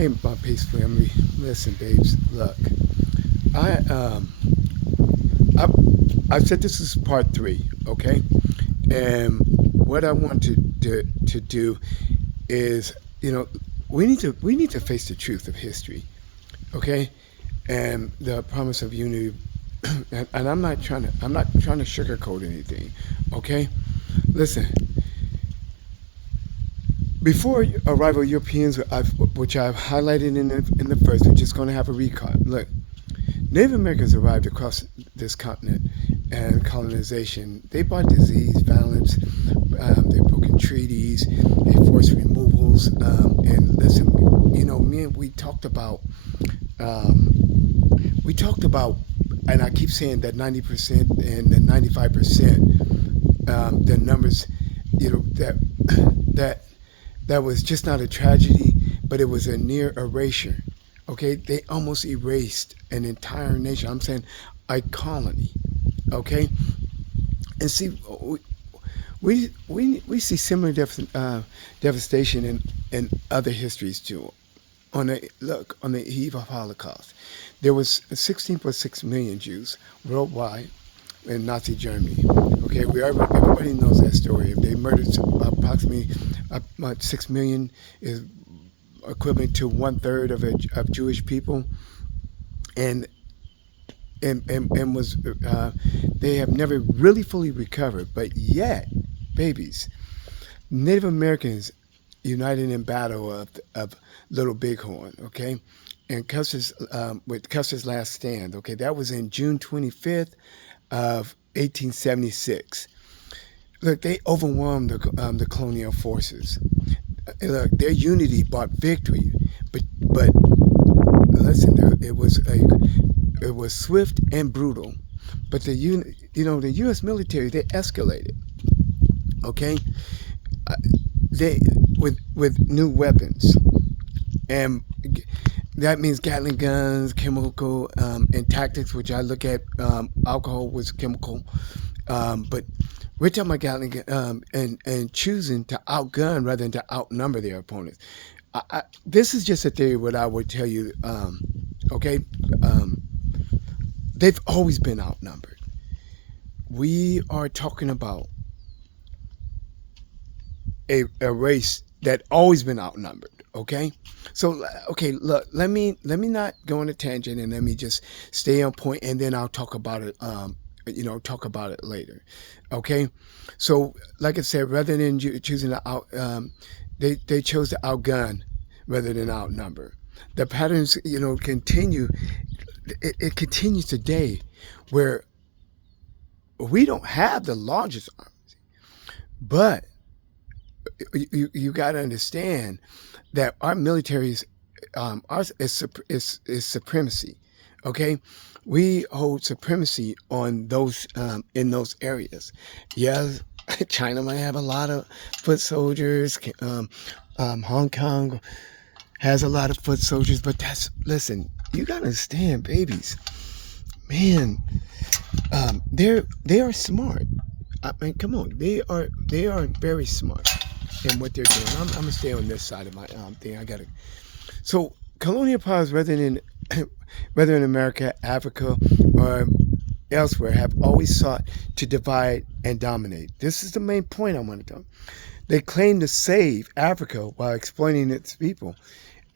Hey, my peace family. Listen, babes. Look, I I I said this is part three, okay? And what I want to do is, you know, we need to face the truth of history, okay? And the promise of unity. And I'm not trying to sugarcoat anything, okay? Listen, before arrival of Europeans, which I've highlighted in the first, we're just going to have a recap. Look, Native Americans arrived across this continent and colonization. They brought disease, violence, they broken treaties, they forced removals. And listen, me and um, we talked about, and I keep saying that 90% and the 95%, the numbers, that that that was just not a tragedy, but it was a near erasure. Okay, they almost erased an entire nation. I'm saying a colony. Okay, and see, we see similar devastation in other histories too. On the eve of Holocaust, there was 16.6 million Jews worldwide in Nazi Germany. Okay, everybody knows that story. They murdered approximately 6 million is equivalent to one third of Jewish people, and and was they have never really fully recovered. But yet, babies, Native Americans united in battle of Little Bighorn. Okay, and Custer's with Custer's last stand. Okay, that was in June 25th of 1876. Look, they overwhelmed the colonial forces. Look, their unity brought victory, but listen, it was swift and brutal. But the U.S. military, they escalated. Okay, uh, they with new weapons, and that means Gatling guns, chemical and tactics, which I look at. Alcohol was chemical, but we're talking about Gatling and choosing to outgun rather than to outnumber their opponents. This is just a theory. What I would tell you, okay, um, they've always been outnumbered. We are talking about a race that always been outnumbered. Okay, so okay, look, let me not go on a tangent and let me just stay on point, and then I'll talk about it. Talk about it later. Okay, so like I said, rather than choosing to they chose to outgun rather than outnumber. The patterns, continue. It continues today, where we don't have the largest army, but you got to understand that our military is supremacy. Okay, we hold supremacy on those in those areas. Yes, China might have a lot of foot soldiers. Hong Kong has a lot of foot soldiers, but listen. You gotta understand, babies. Man, they are smart. I mean, come on, they are very smart in what they're doing. I'm gonna stay on this side of my thing. I gotta. So colonial powers, whether in America, Africa, or elsewhere, have always sought to divide and dominate. This is the main point I want to talk. They claim to save Africa while exploiting its people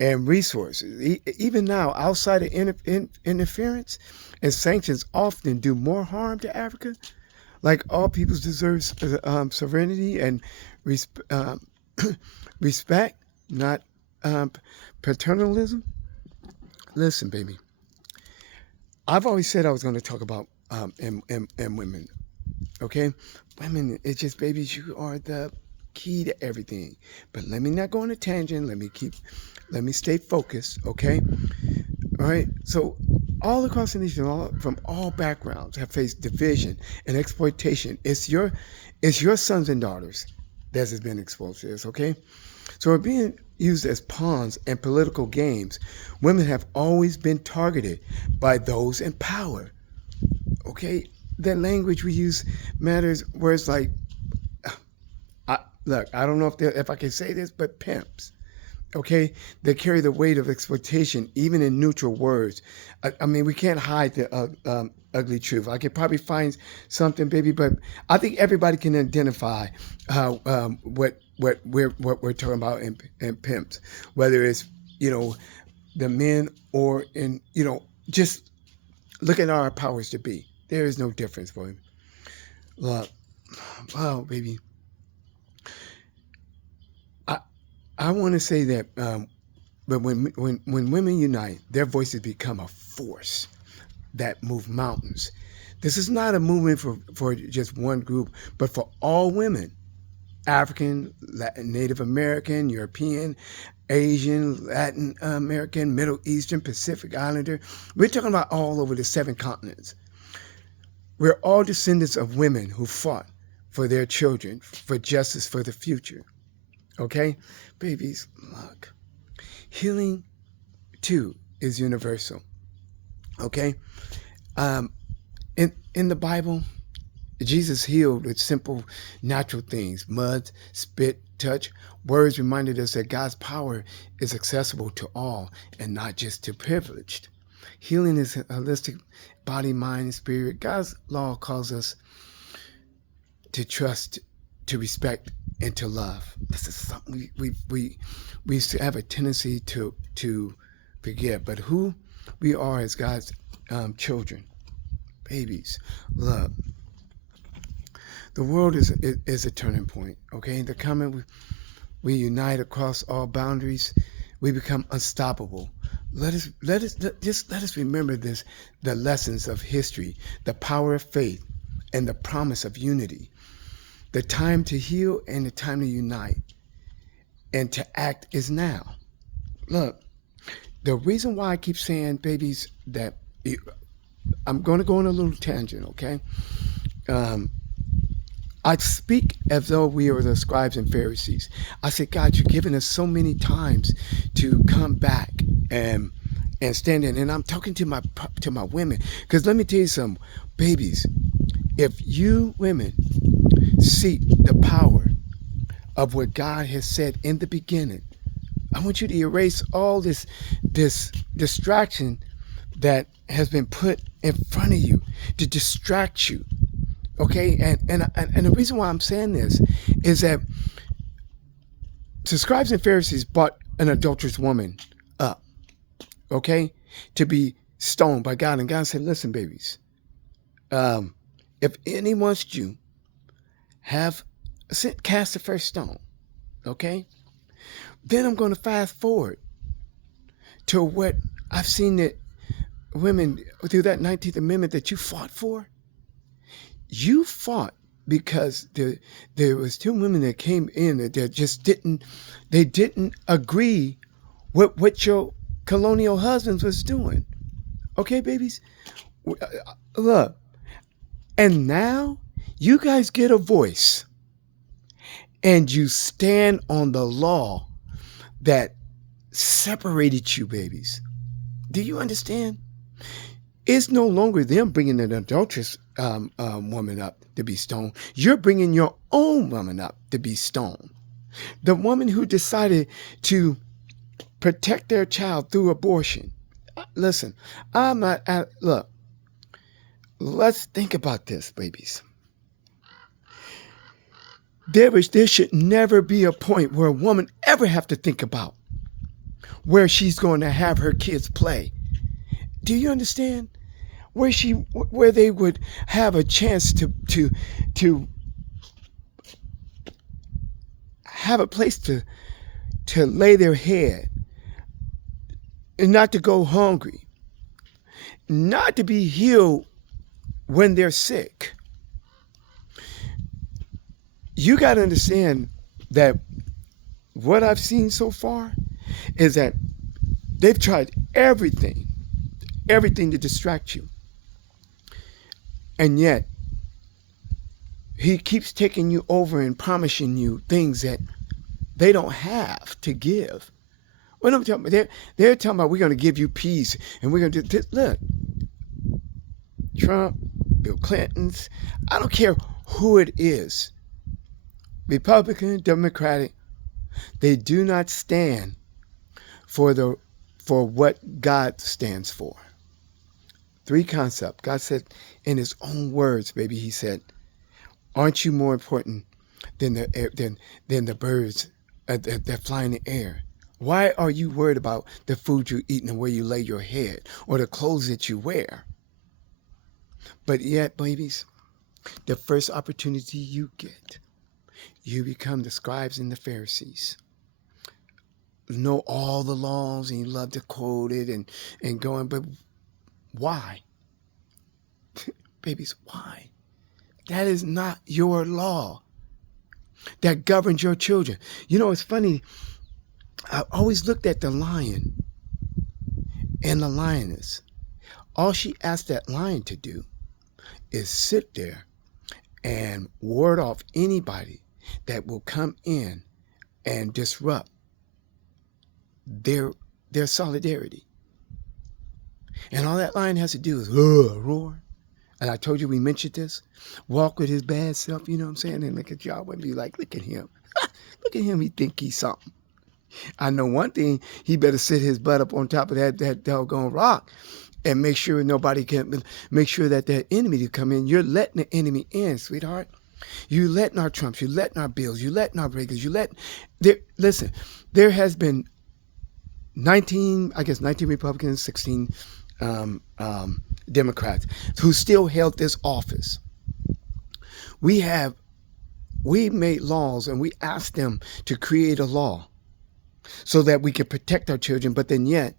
and resources. Even now, outside of interference and sanctions, often do more harm to Africa. Like all peoples deserve sovereignty and resp- um, respect, not um, paternalism. Listen, baby, I've always said I was going to talk about and women. Okay, women. It's just babies. You are the key to everything. But let me not go on a tangent. Let me stay focused. Okay. All right. So all across the nation, from all backgrounds, have faced division and exploitation. It's your sons and daughters that has been exposed to this. Okay. So we're being used as pawns in political games. Women have always been targeted by those in power. Okay. The language we use matters. Words like, look, I don't know if I can say this, but pimps. Okay, they carry the weight of exploitation, even in neutral words. I mean, we can't hide the ugly truth. I could probably find something, baby, but I think everybody can identify what we're talking about in pimps, whether it's you know the men or in just look at our powers to be. There is no difference, boy. Look, wow, baby. I I want to say that. But when women unite, their voices become a force that move mountains. This is not a movement for just one group, but for all women: African, Latin, Native American, European, Asian, Latin American, Middle Eastern, Pacific Islander. We're talking about all over the seven continents. We're all descendants of women who fought for their children, for justice, for the future. Okay? Babies, look. Healing, too, is universal. Okay? Um, in the Bible, Jesus healed with simple natural things: mud, spit, touch. Words reminded us that God's power is accessible to all and not just to privileged. Healing is holistic: body, mind, and spirit. God's law calls us to trust, to respect, and to love. This is something we have a tendency to forget. But who we are as God's children, babies, love. The world is a turning point. Okay, the comment we unite across all boundaries, we become unstoppable. Let us remember this: the lessons of history, the power of faith, and the promise of unity. The time to heal and the time to unite and to act is now. Look, the reason why I keep saying, babies, that I'm going to go on a little tangent, okay? Um, I speak as though we are the scribes and Pharisees. I said, God, you've given us so many times to come back and stand in. And I'm talking to my women, because let me tell you something, babies. If you women seek the power of what God has said in the beginning, I want you to erase all this distraction that has been put in front of you to distract you. Okay, and the reason why I'm saying this is that the scribes and Pharisees brought an adulterous woman up, okay, to be stoned by God, and God said, "Listen, babies, um, if any wants you, have cast the first stone." Okay, then I'm going to fast forward to what I've seen that women through that 19th Amendment that you fought for. You fought because there was two women that came in that just didn't agree with what your colonial husbands was doing. Okay, babies? Look, and now you guys get a voice and you stand on the law that separated you, babies. Do you understand? It's no longer them bringing an adulterous woman up to be stoned. You're bringing your own woman up to be stoned. The woman who decided to protect their child through abortion. Listen, I'm not. Look, let's think about this, babies. There should never be a point where a woman ever have to think about where she's going to have her kids play. Do you understand? Where they would have a chance to have a place to lay their head, and not to go hungry, not to be healed when they're sick. You got to understand that what I've seen so far is that they've tried everything to distract you. And yet, he keeps taking you over and promising you things that they don't have to give. What I'm talking about, they're talking about, we're going to give you peace, and we're going to do this. Look, Trump, Bill Clinton's, I don't care who it is, Republican, Democratic, they do not stand for the for what God stands for. Three concepts. God said in his own words, baby, he said, aren't you more important than the birds that fly in the air? Why are you worried about the food you eat and where you lay your head or the clothes that you wear? But yet, babies, the first opportunity you get, you become the scribes and the Pharisees. Know all the laws and you love to quote it and going, but why? Babies, why? That is not your law that governs your children. You know, it's funny. I always looked at the lion and the lioness. All she asked that lion to do is sit there and ward off anybody that will come in and disrupt their solidarity. And all that lion has to do is roar. And I told you we mentioned this. Walk with his bad self, you know what I'm saying? And look at y'all and be like, look at him. Look at him, he think he's something. I know one thing, he better sit his butt up on top of that doggone rock and make sure nobody can, make sure that enemy to come in. You're letting the enemy in, sweetheart. You letting our Trumps, you letting our Bills, you letting our Reagans, listen, there has been 19 Republicans, 16 Democrats who still held this office. We made laws and we asked them to create a law so that we could protect our children, but then yet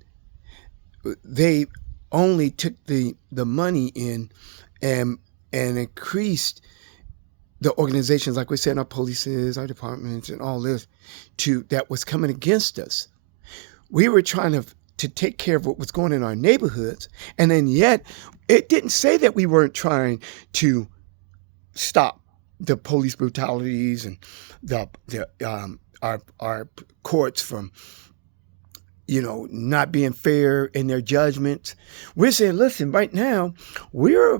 they only took the money in and increased the organizations, like we said, our polices, our departments, and all this that was coming against us. We were trying to take care of what was going on in our neighborhoods, and then yet it didn't say that we weren't trying to stop the police brutalities and our courts from not being fair in their judgments. We're saying, listen, right now we're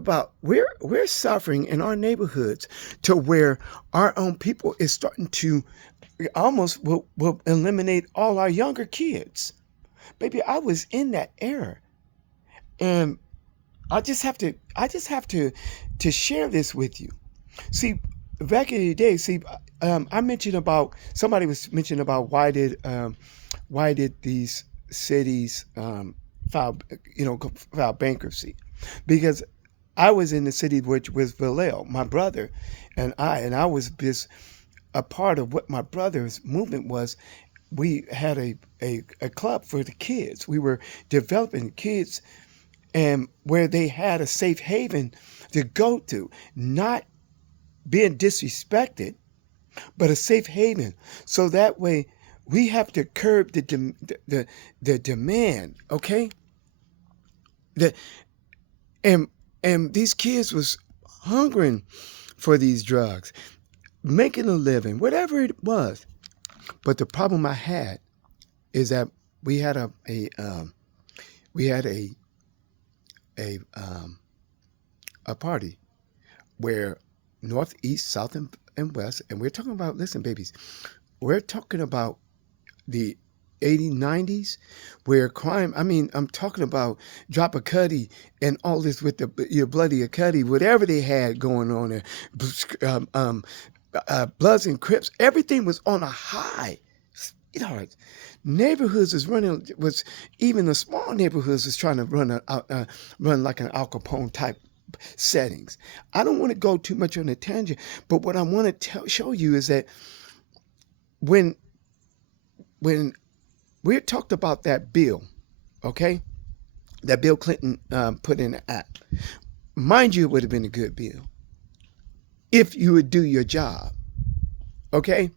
suffering in our neighborhoods to where our own people is starting to almost will eliminate all our younger kids. Baby, I was in that era, and I just have to share this with you. See, back in the day, I mentioned about somebody was mentioning about why did these cities file bankruptcy? Because I was in the city which was Vallejo, my brother, and I was just a part of what my brother's movement was. We had a club for the kids. We were developing kids and where they had a safe haven to go to, not being disrespected, but a safe haven. So that way we have to curb the demand, okay? And these kids was hungering for these drugs, making a living, whatever it was. But the problem I had is that we had a party where north, east, south, and west, and we're talking about, listen, babies, we're talking about the 80s, 90s, where crime, I'm talking about Drop a Cuddy and all this with your Bloody a Cuddy, whatever they had going on there, Bloods and Crips, everything was on a high. Neighborhoods even the small neighborhoods was trying to run like an Al Capone type settings. I don't want to go too much on a tangent, but what I want to show you is that when we talked about that bill, okay, that Bill Clinton put in the act, mind you, it would have been a good bill if you would do your job, okay?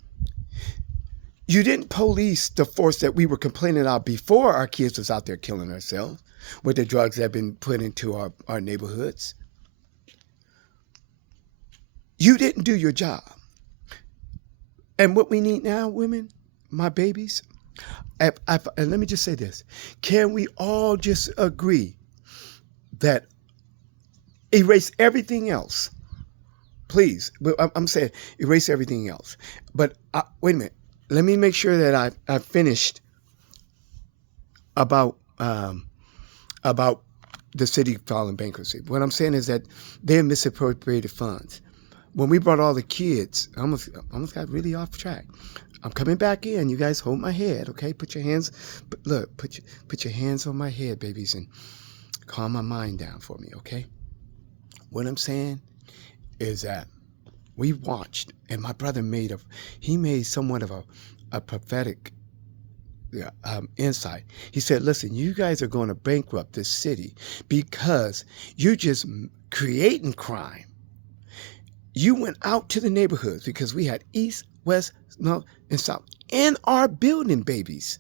You didn't police the force that we were complaining about before our kids was out there killing ourselves with the drugs that have been put into our neighborhoods. You didn't do your job. And what we need now, women, my babies, and let me just say this. Can we all just agree that erase everything else? Please, I'm saying erase everything else. But wait a minute. Let me make sure that I finished about about the city filing bankruptcy. What I'm saying is that they misappropriated funds. When we brought all the kids, I almost got really off track. I'm coming back in. You guys hold my head, okay? Put your hands, put your hands on my head, babies, and calm my mind down for me, okay? What I'm saying is that we watched, and my brother made somewhat of a prophetic insight. He said, listen, you guys are going to bankrupt this city because you're just creating crime. You went out to the neighborhoods because we had east, west, north, and south in our building, babies.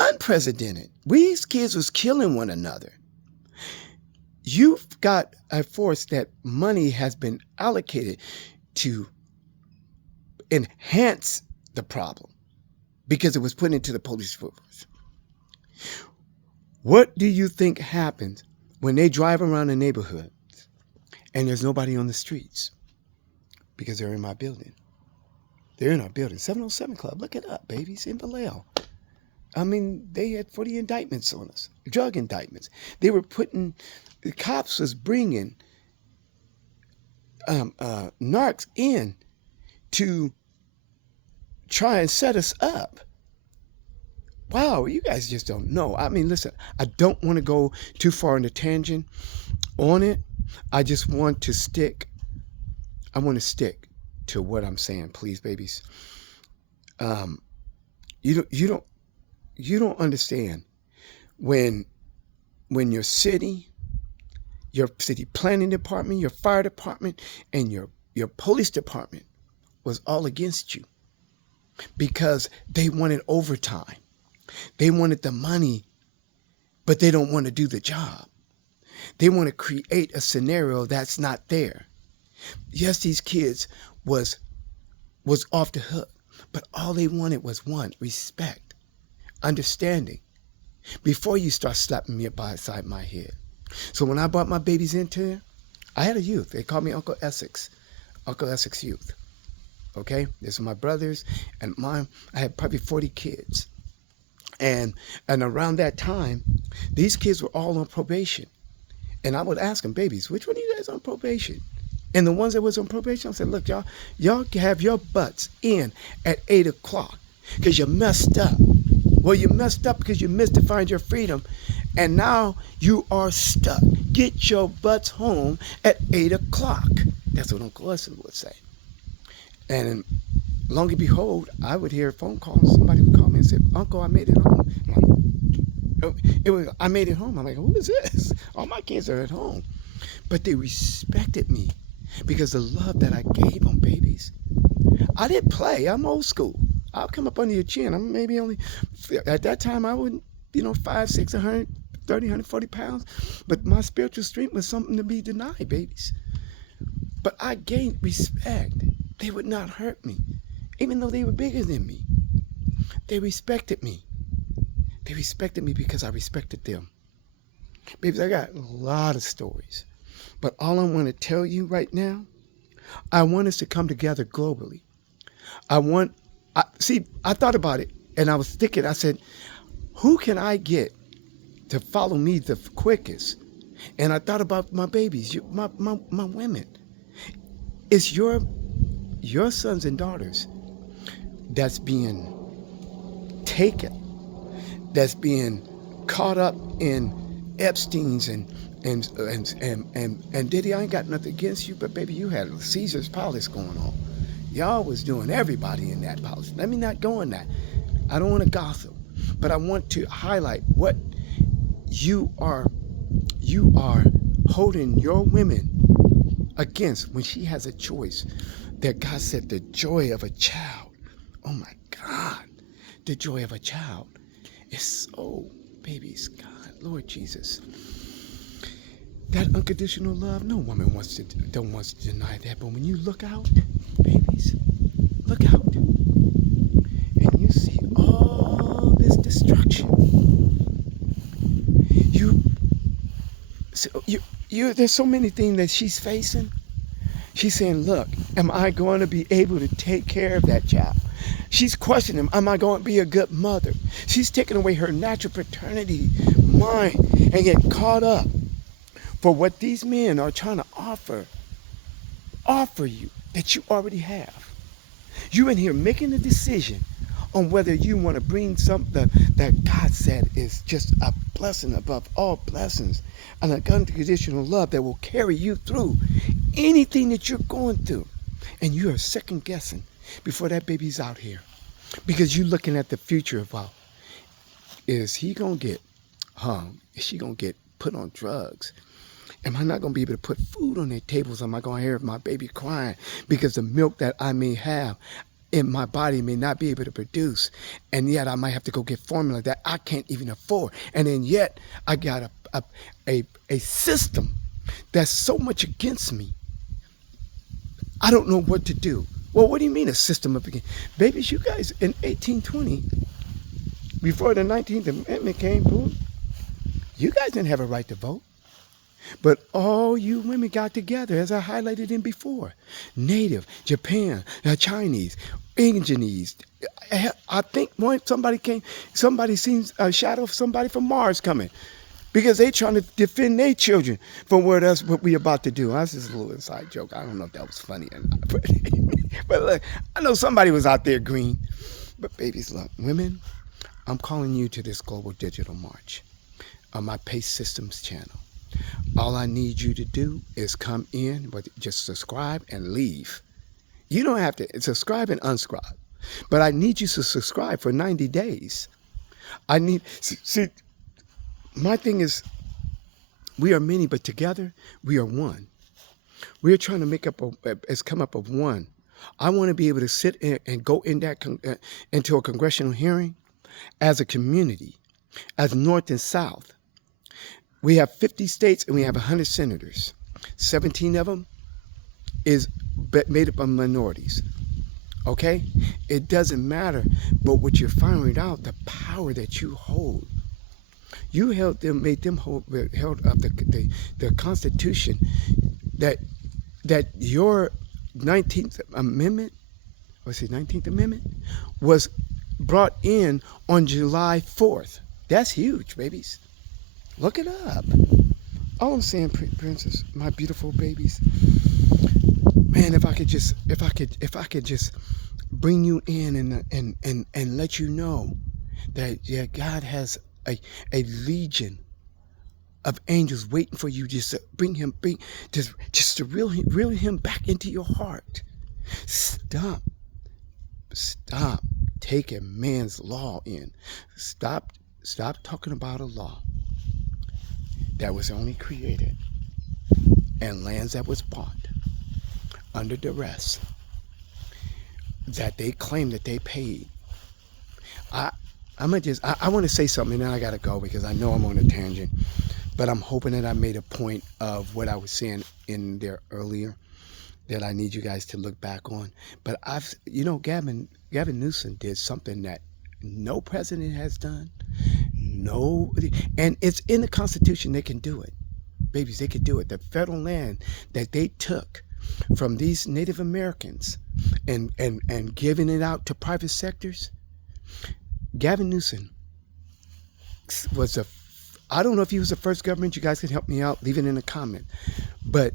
Unprecedented. These kids was killing one another. You've got a force that money has been allocated to enhance the problem because it was put into the police force. What do you think happens when they drive around the neighborhood and there's nobody on the streets? Because they're in my building. They're in our building. 707 Club. Look it up, babies. In Vallejo. I mean, they had 40 indictments on us. Drug indictments. They were the cops was bringing narcs in to try and set us up. Wow, you guys just don't know. I mean, listen, I don't want to go too far in the tangent on it. I just want to stick. I want to stick to what I'm saying, please, babies. You don't understand when your city planning department, your fire department, and your police department was all against you because they wanted overtime. They wanted the money, but they don't want to do the job. They want to create a scenario that's not there. Yes, these kids was off the hook, but all they wanted was one, respect, understanding, before you start slapping me beside my head. So when I brought my babies into here, I had a youth. They called me Uncle Essex Youth. Okay? These are my brothers and mine. I had probably 40 kids. And around that time, these kids were all on probation. And I would ask them, babies, which one of you guys on probation? And the ones that was on probation, I said, look, y'all have your butts in at 8 o'clock because you messed up. Well, you messed up because you misdefined your freedom, and now you are stuck. Get your butts home at 8 o'clock. That's what Uncle Essex would say. And long and behold, I would hear a phone call, and somebody would call me and say, Uncle, I made it home. I made it home. I'm like, who is this? All my kids are at home. But they respected me because the love that I gave them, babies. I didn't play. I'm old school. I'll come up under your chin. I'm maybe only, at that time, I wouldn't, 5, 6, 130, 140 pounds. But my spiritual strength was something to be denied, babies. But I gained respect. They would not hurt me, even though they were bigger than me. They respected me. They respected me because I respected them. Babies, I got a lot of stories. But all I want to tell you right now, I want us to come together globally. I thought about it, and I was thinking, I said, who can I get to follow me the quickest? And I thought about my babies, my women. It's your sons and daughters that's being taken, that's being caught up in Epstein's and Diddy. I ain't got nothing against you, but baby, you had Caesar's palace going on. Y'all was doing everybody in that palace. Let me not go in that. I don't want to gossip, but I want to highlight what you are holding your women against when she has a choice. That God said the joy of a child. Oh my God, the joy of a child is so, babies, God, Lord Jesus. That unconditional love, no woman wants to deny that. But when you look out, babies, look out, and you see all this destruction. There's so many things that she's facing. She's saying, look, am I going to be able to take care of that child? She's questioning, am I going to be a good mother? She's taking away her natural paternity mind and get caught up for what these men are trying to offer you that you already have. You in here making a decision on whether you want to bring something that God said is just a blessing above all blessings, and an unconditional love that will carry you through anything that you're going through. And you are second guessing before that baby's out here because you're looking at the future of, well, is he going to get hung? Is she going to get put on drugs? Am I not going to be able to put food on their tables? Am I going to hear my baby crying because the milk that I may have in my body may not be able to produce? And yet I might have to go get formula that I can't even afford. And then yet I got a system that's so much against me. I don't know what to do. Well, what do you mean a system of against? Babies, you guys in 1820, before the 19th Amendment came, boom, you guys didn't have a right to vote. But all you women got together, as I highlighted in before. Native, Japan, Chinese, Indianese. I think somebody seen a shadow of somebody from Mars coming. Because they trying to defend their children from what we about to do. That's just a little inside joke. I don't know if that was funny or not. But look, I know somebody was out there green. But babies, look, women, I'm calling you to this global digital march on my Pace Systems channel. All I need you to do is come in, but just subscribe and leave. You don't have to subscribe and unsubscribe, but I need you to subscribe for 90 days. See, my thing is, we are many, but together we are one. We're trying to come up of one. I want to be able to sit and go into a congressional hearing as a community, as North and South. We have 50 states and we have 100 senators. 17 of them is made up of minorities. Okay? It doesn't matter, but what you're finding out, the power that you hold. You held up the Constitution that your 19th Amendment, what's it, 19th Amendment, was brought in on July 4th. That's huge, babies. Look it up. All I'm saying, princess, my beautiful babies, man, if I could just bring you in and let you know that, yeah, God has a legion of angels waiting for you just to just to reel him back into your heart. Stop taking man's law in. Stop talking about a law that was only created and lands that was bought under duress that they claim that they paid. I want to say something, and then I gotta go because I know I'm on a tangent, but I'm hoping that I made a point of what I was saying in there earlier that I need you guys to look back on. But Gavin Newsom did something that no president has done. Nobody, and it's in the Constitution. They can do it, babies. They can do it. The federal land that they took from these Native Americans and giving it out to private sectors. Gavin Newsom was I don't know if he was the first government. You guys can help me out. Leave it in a comment. But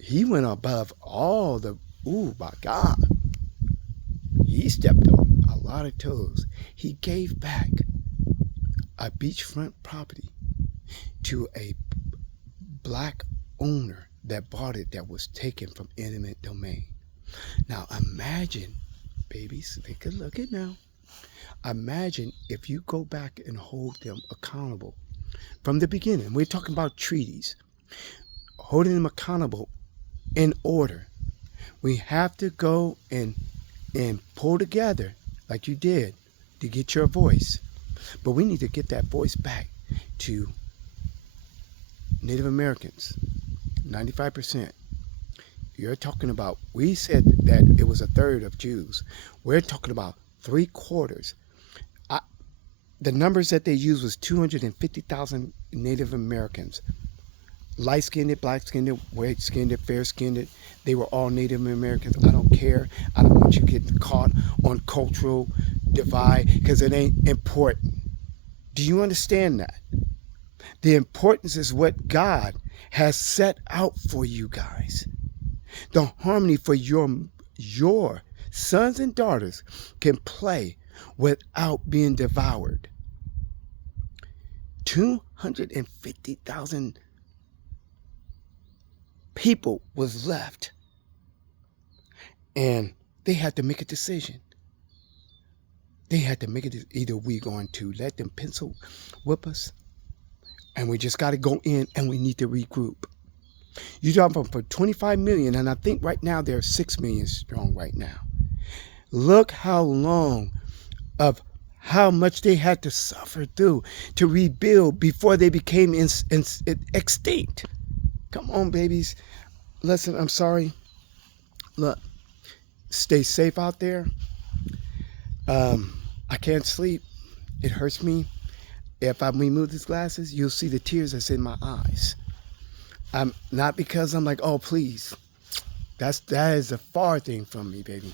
he went above all the, my God. He stepped on a lot of toes. He gave back a beachfront property to a black owner that bought it that was taken from eminent domain. Now imagine, babies, take a look at now. Imagine if you go back and hold them accountable from the beginning. We're talking about treaties. Holding them accountable in order. We have to go and pull together like you did to get your voice. But we need to get that voice back to Native Americans, 95%. You're talking about, we said that it was a third of Jews. We're talking about 3/4. The numbers that they used was 250,000 Native Americans light-skinned, black-skinned, white-skinned, fair-skinned. They were all Native Americans. I don't care. I don't want you getting caught on cultural divide because it ain't important. Do you understand that? The importance is what God has set out for you guys. The harmony for your sons and daughters can play without being devoured. 250,000 people was left, and they had to make a decision. They had to make it. Either we going to let them pencil whip us, and we just got to go in, and we need to regroup. You're talking about for 25 million, and I think right now they're 6 million strong right now. Look how long of how much they had to suffer through to rebuild before they became extinct. Come on, babies. Listen, I'm sorry. Look, stay safe out there. I can't sleep. It hurts me. If I remove these glasses, you'll see the tears that's in my eyes. I'm not because I'm like, oh, please. That is a far thing from me, baby.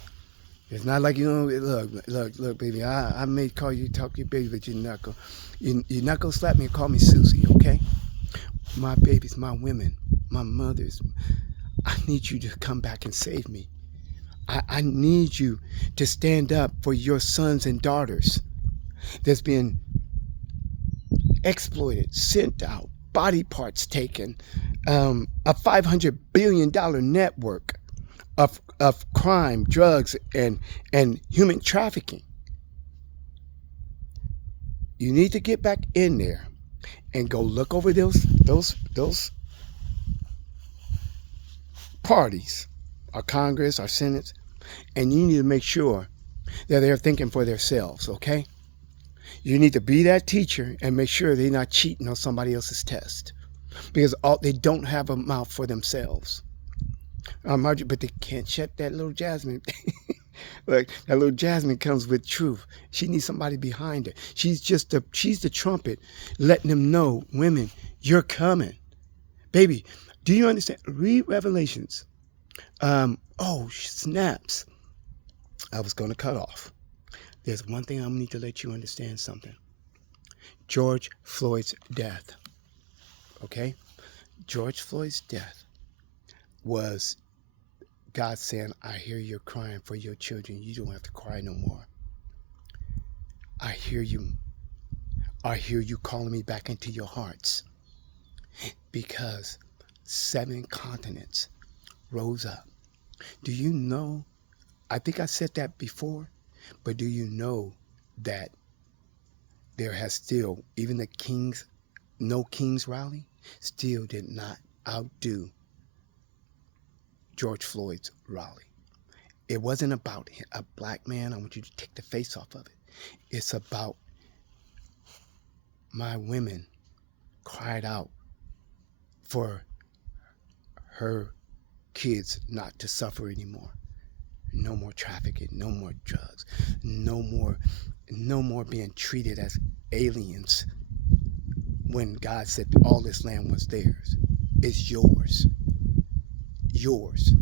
It's not like, look, baby. I may call you, talk to you, baby, but you're not gonna slap me and call me Susie, okay? My babies, my women, my mothers. I need you to come back and save me. I need you to stand up for your sons and daughters that's been exploited, sent out, body parts taken, a $500 billion network of crime, drugs, and human trafficking. You need to get back in there and go look over those parties, our Congress, our Senate, and you need to make sure that they're thinking for themselves, okay? You need to be that teacher and make sure they're not cheating on somebody else's test, because they don't have a mouth for themselves. But they can't shut that little Jasmine. Like, that little Jasmine comes with truth. She needs somebody behind her. She's the trumpet letting them know, women, you're coming. Baby, do you understand? Read Revelations. Oh, snaps. I was going to cut off. There's one thing I need to let you understand something. George Floyd's death. Okay? George Floyd's death was God saying, I hear you're crying for your children. You don't have to cry no more. I hear you. I hear you calling me back into your hearts. Because 7 continents rose up. Do you know? I think I said that before, but do you know that there has still, even the No Kings rally, still did not outdo George Floyd's rally. It wasn't about a black man. I want you to take the face off of it. It's about my women cried out for her kids not to suffer anymore. No more trafficking, no more drugs, no more being treated as aliens when God said all this land was theirs. It's yours. Yours.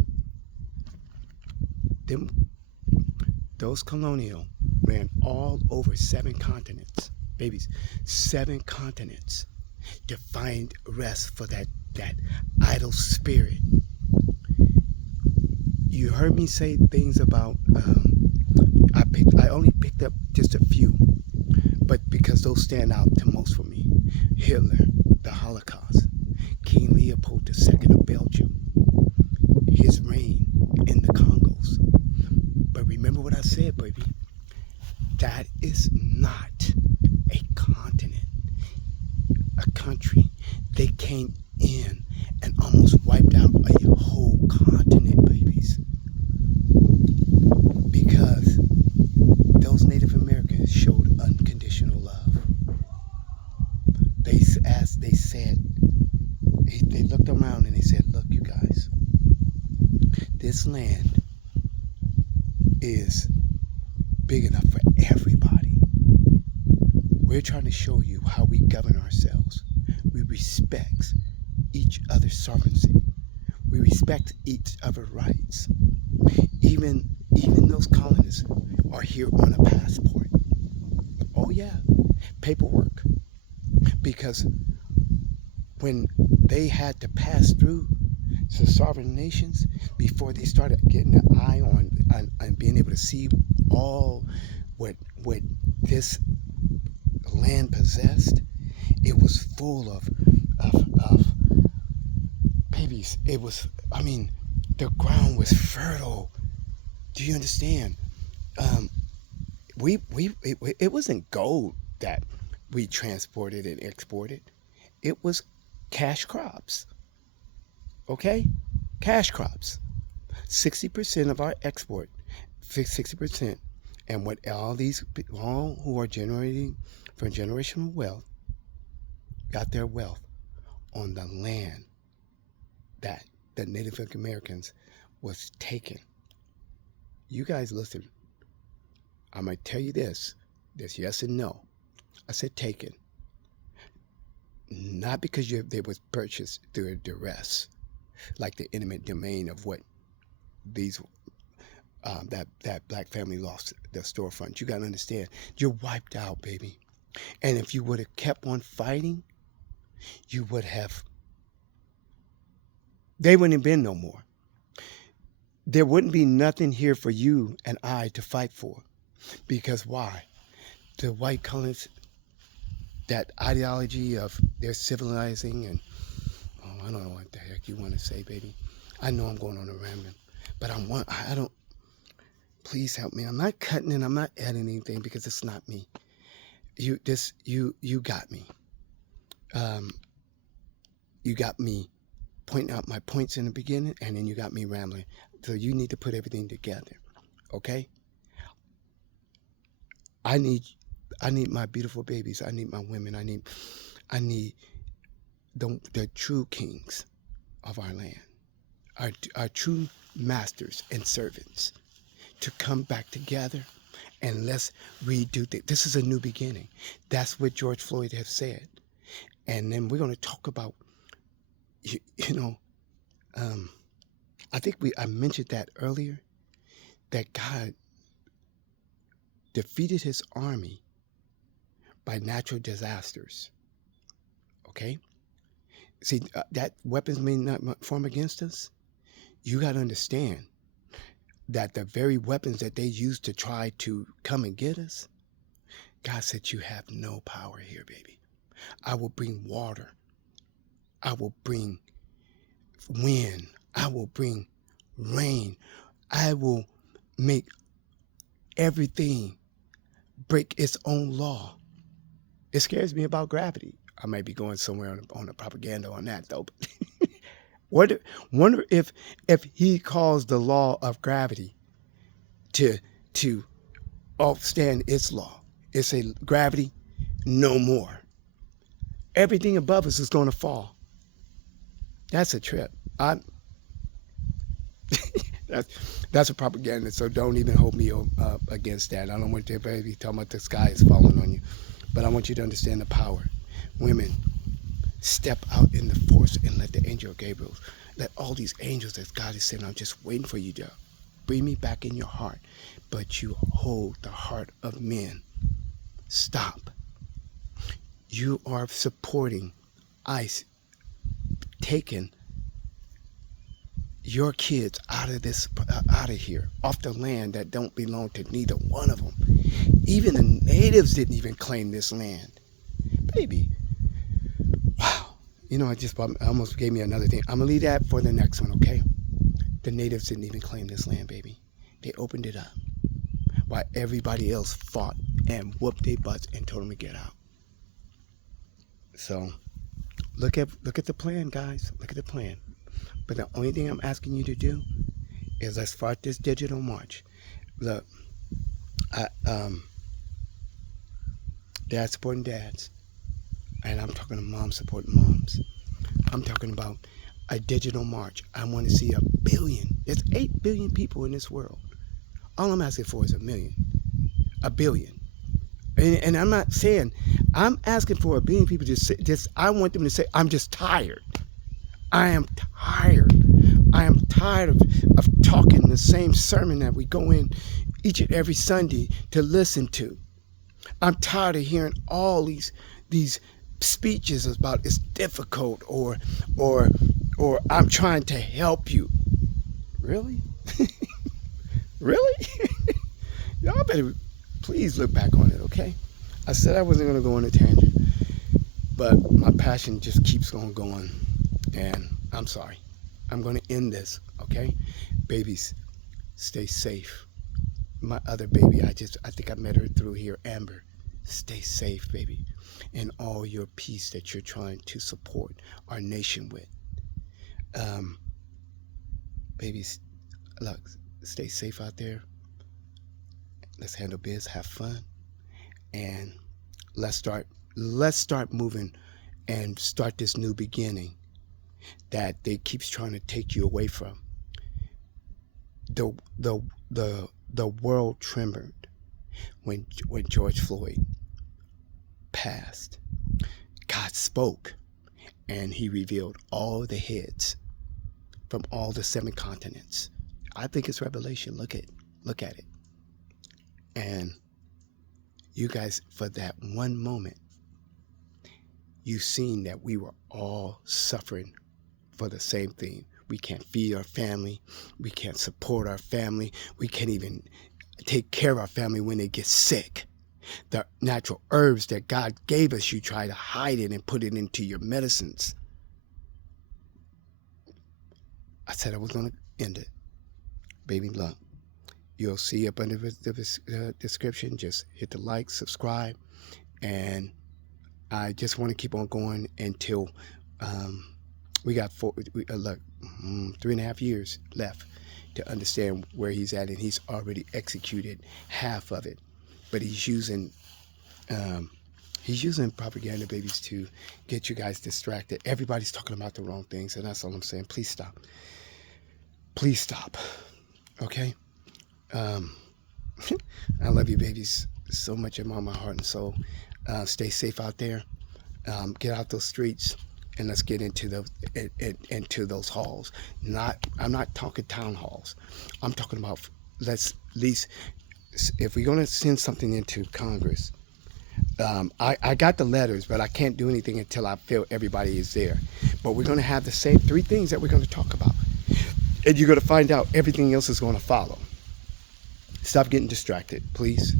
Those colonial ran all over 7 continents. Babies, 7 continents to find rest for that idle spirit. You heard me say things about, I only picked up just a few, but because those stand out the most for me. Hitler, the Holocaust, King Leopold II of Belgium, his reign in the Congos. But remember what I said, baby. That is not a continent, a country. They came in and almost wiped out a whole continent, babies. Because those Native Americans showed unconditional love. They looked around and they said, look, you guys, this land is big enough for everybody. We're trying to show you how we govern ourselves. We respect each other's sovereignty. We respect each other's rights. Even even those colonists are here on a passport. Oh yeah, paperwork. Because when they had to pass through the sovereign nations before they started getting an eye on being able to see all what this land possessed, it was full of babies. It was, I mean, the ground was fertile. Do you understand? Um, it wasn't gold that we transported and exported. It was cash crops. Okay, cash crops. 60% of our export, 60%, and what all who are generating from generational wealth got their wealth on the land that the Native Americans was taken. You guys listen. I'm gonna tell you this yes and no. I said taken, not because they was purchased through a duress, like the intimate domain of what these that black family lost the storefront. You gotta understand, you're wiped out, baby. And if you would have kept on fighting, you would have. They wouldn't have been no more. There wouldn't be nothing here for you and I to fight for. Because why? The white colors, that ideology of their civilizing and oh, I don't know what the heck you want to say, baby. I know I'm going on a rambling, but I don't. Please help me. I'm not cutting and I'm not editing anything because it's not me. You got me. Um, you got me pointing out my points in the beginning, and then you got me rambling. So you need to put everything together, okay? I need, I need my beautiful babies. I need my women. I need the true kings of our land, our true masters and servants, to come back together and let's redo things. This is a new beginning. That's what George Floyd has said. And then we're going to talk about, you know, um, I think I mentioned that earlier, that God defeated his army by natural disasters. Okay? See, that weapons may not form against us. You got to understand that the very weapons that they used to try to come and get us, God said, you have no power here, baby. I will bring water. I will bring wind. I will bring rain. I will make everything break its own law. It scares me about gravity. I might be going somewhere on a propaganda on that though. Wonder if he caused the law of gravity to outstand its law. It say gravity, no more. Everything above us is going to fall. That's a trip. That's a propaganda. So don't even hold me against that. I don't want everybody to be talking about the sky is falling on you, but I want you to understand the power. Women, step out in the force and let the angel Gabriel, let all these angels that God is sending, I'm just waiting for you to bring me back in your heart. But you hold the heart of men. Stop. You are supporting ICE taking your kids out of here, off the land that don't belong to neither one of them. Even the natives didn't even claim this land, baby. Wow. You know, it almost gave me another thing. I'm gonna leave that for the next one, okay? The natives didn't even claim this land, baby. They opened it up while everybody else fought and whooped their butts and told them to get out. So look at the plan, guys. Look at the plan. But the only thing I'm asking you to do is let's start this digital march. Look, dads supporting dads, and I'm talking to moms supporting moms. I'm talking about a digital march. I want to see 1 billion. There's 8 billion people in this world. All I'm asking for is 1 million, 1 billion. And I'm not saying, I'm asking for 1 billion people to say, I want them to say, I'm just tired. I am tired. I am tired of talking the same sermon that we go in each and every Sunday to listen to. I'm tired of hearing all these speeches about it's difficult or or I'm trying to help you. Really? Really? Y'all better please look back on it, okay? I said I wasn't gonna go on a tangent, but my passion just keeps on going, and I'm sorry. I'm gonna end this, okay? Babies, stay safe. My other baby, I think I met her through here, Amber. Stay safe, baby, in all your peace that you're trying to support our nation with. Um, Babies, look, stay safe out there. Let's handle biz, have fun, and let's start let's start moving and start this new beginning that they keeps trying to take you away from. The the the world trembled when George Floyd passed. God spoke and he revealed all the heads from all the 7 continents. I think it's revelation. Look at it. And you guys, for that one moment, you've seen that we were all suffering for the same thing. We can't feed our family. We can't support our family. We can't even take care of our family when they get sick. The natural herbs that God gave us, you try to hide it and put it into your medicines. I said I was going to end it. Baby, look, you'll see up under the description. Just hit the like, subscribe, and I just want to keep on going until we got 3.5 years left to understand where he's at, and he's already executed half of it. But he's using propaganda, babies, to get you guys distracted. Everybody's talking about the wrong things, and that's all I'm saying. Please stop. Please stop. Okay? I love you, babies, so much in my heart and soul. Stay safe out there. Get out those streets, and let's get into into those halls. I'm not talking town halls. I'm talking about, let's at least, if we're going to send something into Congress. I got the letters, but I can't do anything until I feel everybody is there. But we're going to have the same 3 things that we're going to talk about, and you're going to find out everything else is going to follow. Stop getting distracted, please.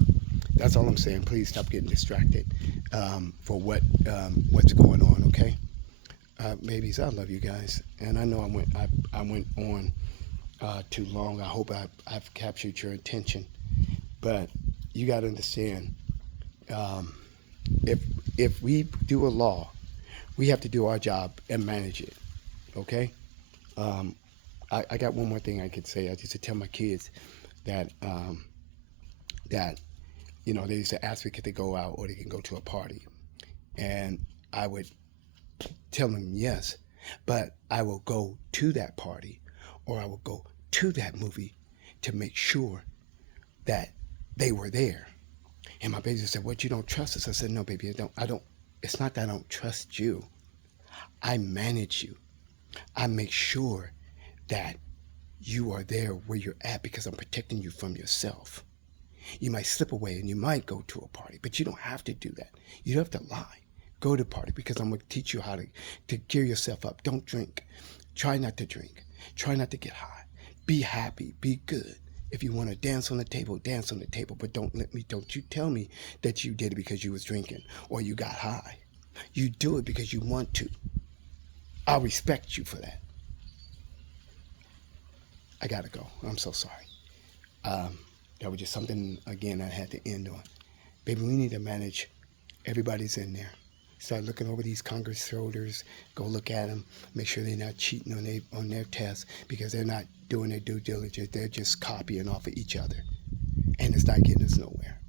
That's all I'm saying. Please stop getting distracted for what's going on. Okay, babies, I love you guys, and I know I went on too long. I hope I've captured your attention, but you got to understand, if we do a law, we have to do our job and manage it. Okay. I got one more thing I could say. I used to tell my kids that that they used to ask me could they go out or they can go to a party, and I would tell them yes, but I will go to that party or I will go to that movie to make sure that they were there. And my baby said, "What, you don't trust us?" I said, "No, baby, I don't. It's not that I don't trust you. I manage you. I make sure that you are there where you're at because I'm protecting you from yourself. You might slip away and you might go to a party, but you don't have to do that. You don't have to lie. Go to a party because I'm going to teach you how to gear yourself up. Don't drink. Try not to drink. Try not to get high. Be happy. Be good. If you want to dance on the table, dance on the table, but don't you tell me that you did it because you was drinking or you got high. You do it because you want to. I'll respect you for that." I gotta go. I'm so sorry. That was just something, again, I had to end on. Baby, we need to manage. Everybody's in there. Start looking over these Congress holders. Go look at them. Make sure they're not cheating on their tests because they're not doing their due diligence. They're just copying off of each other. And it's not getting us nowhere.